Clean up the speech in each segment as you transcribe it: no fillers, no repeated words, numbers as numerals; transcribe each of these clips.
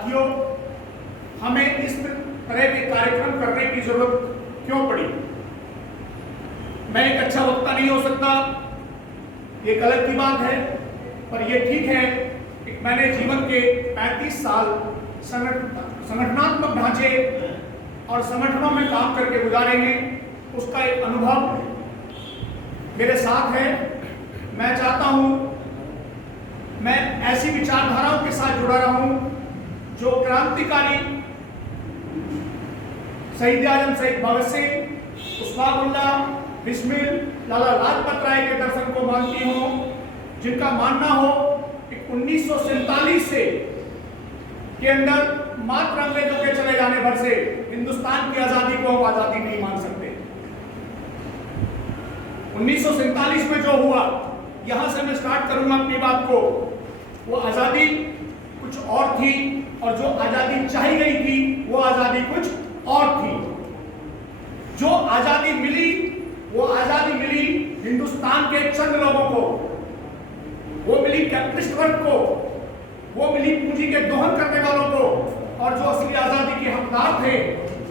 साथियों, हमें इस तरह के कार्यक्रम करने की जरूरत क्यों पड़ी? मैं एक अच्छा वक्ता नहीं हो सकता, ये गलत की बात है, पर ये ठीक है कि मैंने जीवन के 35 साल संगठनात्मक ढांचे और संगठनों में काम करके गुजारे हैं। उसका एक अनुभव मेरे साथ है। मैं चाहता हूं मैं ऐसी विचारधाराओं के साथ जुड़ा रहा हूं जो क्रांतिकारी शहीद आजम शहीद भगत सिंह, उस्मानुल्लाह, बिस्मिल, लाला लाजपत राय के दर्शन को मानती हो, जिनका मानना हो कि 1947 से के अंदर मात्र अंग्रेजों के चले जाने भर से हिंदुस्तान की आजादी को हम आजादी नहीं मान सकते। 1947 में जो हुआ, यहां से मैं स्टार्ट करूंगा अपनी बात को। वो आजादी कुछ और थी और जो आजादी चाही गई थी वो आजादी कुछ और थी। जो आजादी मिली वो आजादी मिली हिंदुस्तान के चंद लोगों को, वो मिली कैपिटलिस्ट वर्ग को, वो मिली पूंजी के दोहन करने वालों को, और जो असली आजादी के हकदार थे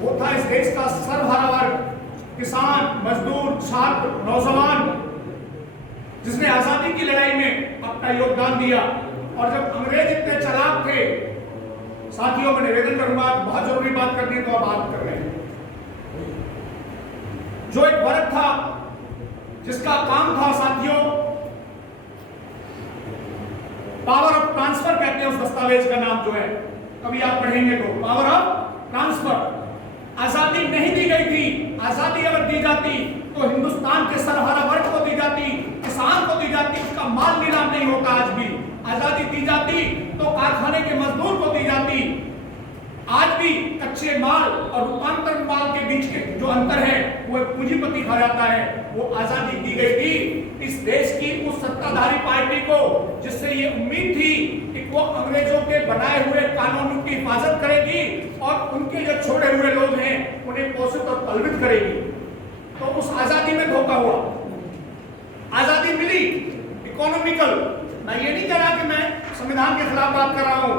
वो था इस देश का सर्वहारा वर्ग, किसान, मजदूर, छात्र, नौजवान, जिसने आजादी की लड़ाई में अपना योगदान दिया। और जब अंग्रेज इतने चालाक थे, साथियों मैं निवेदन करूंगा, बहुत जरूरी बात करनी है तो आप बात कर रहे हैं। जो एक वर्ग था जिसका काम था साथियों, पावर ऑफ ट्रांसफर कहते हैं उस दस्तावेज का नाम जो है, कभी आप पढ़ेंगे तो, पावर ऑफ ट्रांसफर। आजादी नहीं दी गई थी। आजादी अगर दी जाती तो हिंदुस्तान के सर्वहारा वर्ग को दी जाती, किसान को दी जाती, उसका माल नीलाम नहीं होता। आज भी आजादी दी जाती तो कारखाने के मजदूर को दी जाती। आज भी कच्चे माल और रूपांतर माल के बीच के जो अंतर है वो एक पूंजीपति खा जाता है। वो आजादी दी गई थी इस देश की उस सत्ताधारी पार्टी को जिससे ये उम्मीद थी कि वो अंग्रेजों के बनाए हुए कानूनों की हिफाजत करेगी और उनके जो छोड़े हुए लोग हैं उन्हें पोषित और पालित करेगी। तो उस आजादी में धोखा हुआ। आजादी मिली इकोनॉमिकल। मैं ये नहीं कह रहा कि मैं संविधान के खिलाफ बात कर रहा हूं।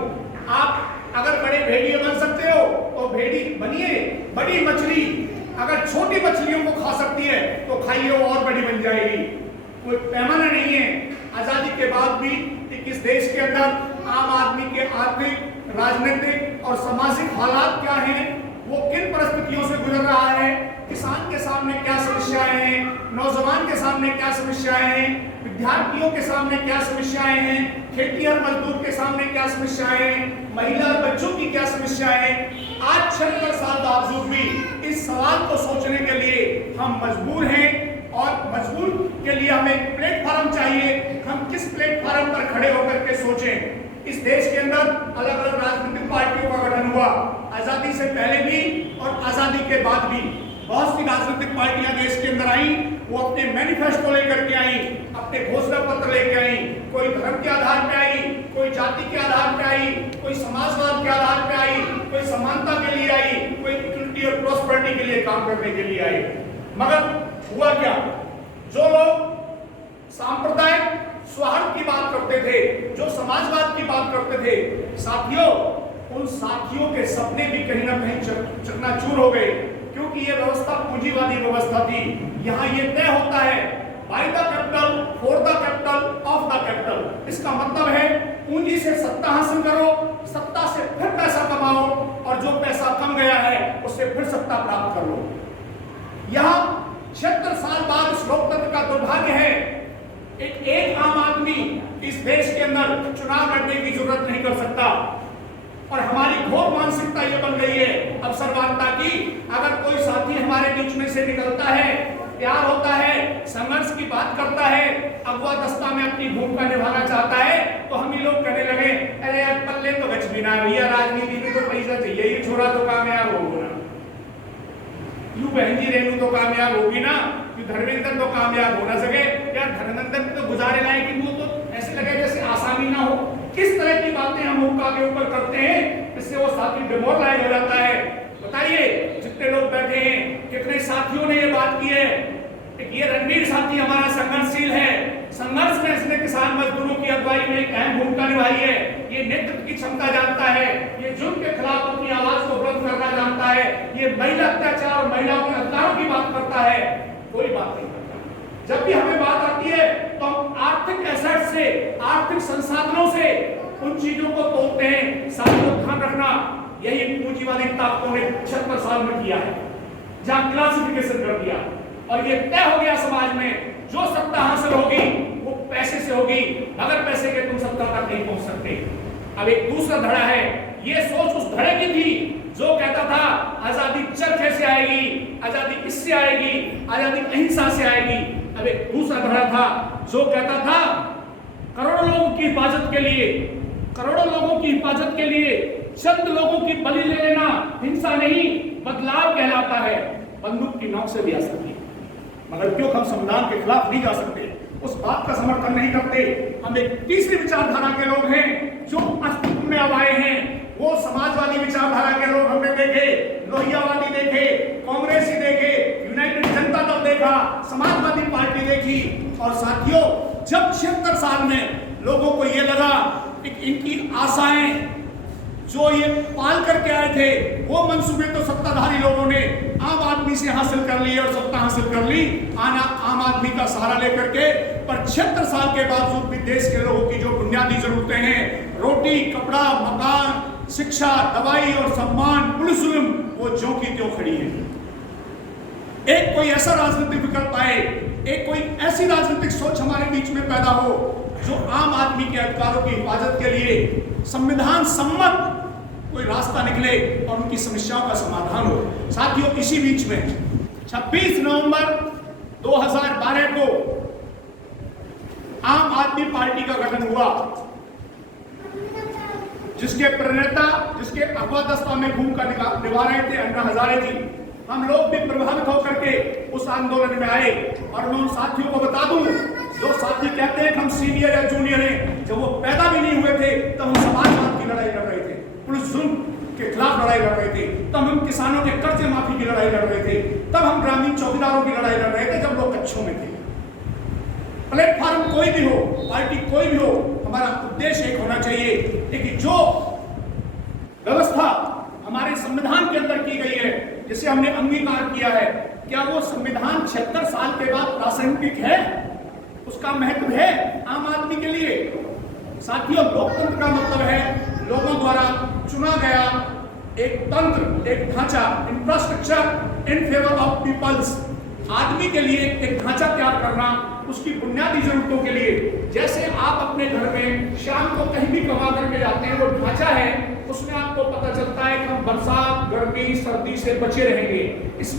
आप अगर बड़े भेड़िए बन सकते हो तो भेड़ी बनिए। बड़ी मछली अगर छोटी मछलियों को खा सकती है तो खाइए, वो और बड़ी बन जाएगी। कोई पैमाना नहीं है। आजादी के बाद भी इस देश के अंदर आम आदमी के आर्थिक, राजनीतिक और सामाजिक हालात क्या हैं, वो किन परिस्थितियों से गुजर रहा है, किसान के सामने क्या समस्याएं हैं, नौजवान के सामने क्या समस्याएं हैं, विद्यार्थियों के सामने क्या समस्याएं हैं, खेतीहर मजदूर के सामने क्या समस्याएं हैं, महिला और बच्चों की क्या समस्याएं हैं। आज 76 साल बावजूद भी इस सवाल को सोचने के लिए हम मजबूर हैं और मजबूर के लिए हमें एक प्लेटफॉर्म चाहिए। हम किस प्लेटफॉर्म पर खड़े होकर के सोचें। इस देश के अंदर अलग अलग राजनीतिक पार्टियों का गठन हुआ, आजादी से पहले भी और आजादी के बाद भी। बहुत सी राजनीतिक पार्टियां देश के अंदर आई, वो अपने मैनिफेस्टो लेकर के आई, अपने घोषणा पत्र लेकर आई। कोई धर्म के आधार पे आई, कोई जाति के आधार पे आई, कोई समाजवाद के आधार पे आई, कोई समानता के लिए आई, कोई इक्विटी और प्रॉस्पेरिटी के लिए काम करने के लिए आई। मगर हुआ क्या? जो लोग सांप्रदायिक सौहार्द की बात करते थे, जो समाजवाद की बात करते थे, साथियों, उन साथियों के सपने भी कहीं ना कहीं चकनाचूर हो गए, क्योंकि ये व्यवस्था पूंजीवादी व्यवस्था थी। यहाँ ये तय होता है by the capital for the capital of the capital. इसका मतलब है पूंजी से सत्ता हासिल करो, सत्ता से फिर पैसा कमाओ, और जो पैसा कम गया है उससे फिर सत्ता प्राप्त कर लो। यहाँ 76 साल बाद इस लोकतंत्र का दुर्भाग्य है, एक आम आदमी इस देश के अंदर चुनाव लड़ने की जरूरत नहीं कर सकता। और हमारी घोर मानसिकता ये बन गई है अवसरवादिता की। अगर कोई साथी हमारे बीच में से निकलता है, प्यार होता है, संघर्ष की बात करता है, अगवा दस्ता में अपनी भूमिका निभाना चाहता है, तो हम ही लोग कहने लगे, अरे यार पल्ले तो कुछ भी ना भैया, राजनीति में तो पैसा चाहिए, ये छोरा तो कामयाब होगा ना, यूं बहन जी रेणु तो कामयाब होगी ना, धर्मेंद्र तो कामयाब हो ना सके। यार धर्मेंद्र तो गुजारे लायक कि वो तो ऐसे लगे जैसे आसानी ना हो। किस तरह की बातें हम हुक्का के ऊपर करते हैं, इससे वो साथी डिमोरलाइज हो जाता है। बताइए जितने लोग बैठे हैं, कितने साथियों ने ये बात की है कि ये रणवीर साथी हमारा संघर्षशील है, संघर्ष में इसने किसान मजदूरों की अगुवाई में एक अहम भूमिका निभाई है, ये नेतृत्व की क्षमता जानता है, ये जुर्म महिला अत्याचार और महिलाओं के अधिकारों की बात करता है, कोई बात नहीं करता। जब भी हमें बात आती है तो हम आर्थिक एसेट से, आर्थिक संसाधनों से उन चीजों को तोड़ते हैं। साथियों, ध्यान रखना, यही पूंजीवादी ताकतों ने 76 साल में किया है, जहां क्लासिफिकेशन कर दिया और ये तय हो गया समाज में, जो सत्ता हासिल होगी वो पैसे से होगी, बगैर पैसे के तुम सत्ता तक नहीं पहुंच सकते। अब एक दूसरा धड़ा है, ये सोच उस धड़े की थी जो कहता था आजादी चरखे से आएगी, आजादी किससे आएगी, आजादी अहिंसा से आएगी। अब एक दूसरा धड़ा था जो कहता था करोड़ों लोगों की हिफाजत के लिए, करोड़ों लोगों की हिफाजत के लिए चंद लोगों की बलि ले लेना हिंसा नहीं बदलाव कहलाता है। बंदूक की नोक से भी आ सकती है, मगर क्यों हम संविधान के खिलाफ नहीं जा सकते, उस बात का समर्थन नहीं करते। हम एक तीसरी विचारधारा के लोग हैं जो अस्तित्व में अब आए हैं। वो समाजवादी विचारधारा के लोग हमने देखे, लोहियावादी देखे, कांग्रेसी देखे, यूनाइटेड जनता दल देखा, समाजवादी पार्टी देखी। और साथियों, जब 76 साल में लोगों को ये लगा कि इनकी आशाएं जो ये पाल करके आए थे, वो मंसूबे तो सत्ताधारी लोगों ने आम आदमी से हासिल कर लिए और सत्ता हासिल कर ली आम आदमी का सहारा लेकर के। पर 76 साल के बावजूद भी देश के लोगों की जो बुनियादी जरूरतें हैं, रोटी, कपड़ा, मकान, शिक्षा, दवाई और सम्मान, पुलिस जुल्म, वो ज्यों की त्यों खड़ी है। एक कोई ऐसा राजनीतिक विकल्प आए, एक कोई ऐसी राजनीतिक सोच हमारे बीच में पैदा हो जो आम आदमी के अधिकारों की हिफाजत के लिए संविधान सम्मत कोई रास्ता निकले और उनकी समस्याओं का समाधान हो। साथियों, इसी बीच में 26 नवंबर 2012 को आम आदमी पार्टी का गठन हुआ, जिसके प्रणेता, जिसके अगवा में भूमिका निभा रहे थे अन्ना हजारे जी। हम लोग भी प्रभावित होकर के उस आंदोलन में आए। और मैं उन साथियों को बता दूं, जो साथी कहते हैं कि हम सीनियर या जूनियर हैं, जब वो पैदा भी नहीं हुए थे तब हम समाजवाद की लड़ाई लड़ रहे थे, पुलिस जुल्म के खिलाफ लड़ाई लड़ रहे थे, तब हम किसानों के कर्ज माफी की लड़ाई लड़ रहे थे, तब हम ग्रामीण चौकीदारों की लड़ाई लड़ रहे थे, जब लोग कच्छों में थे। प्लेटफॉर्म कोई भी हो, पार्टी कोई भी हो, हमारा उद्देश्य एक होना चाहिए कि जो व्यवस्था हमारे संविधान के अंदर की गई है, जिसे हमने अंगीकार किया है, क्या वो संविधान 76 साल के बाद प्रासंगिक है, उसका महत्व है आम आदमी के लिए। साथियों, लोकतंत्र का मतलब है लोगों द्वारा चुना गया एक तंत्र, एक ढांचा, infrastructure in favour of peoples. आदमी के लिए एक ढांचा तैयार करना, उसकी बुनियादी जरूरतों के लिए। जैसे आप अपने घर में शाम को कहीं भी कमा करके जाते हैं, वो ढांचा है, उसमें आपको पता चलता है कि हम बरसात, गर्मी, सर्दी से बचे रहेंगे। इसमें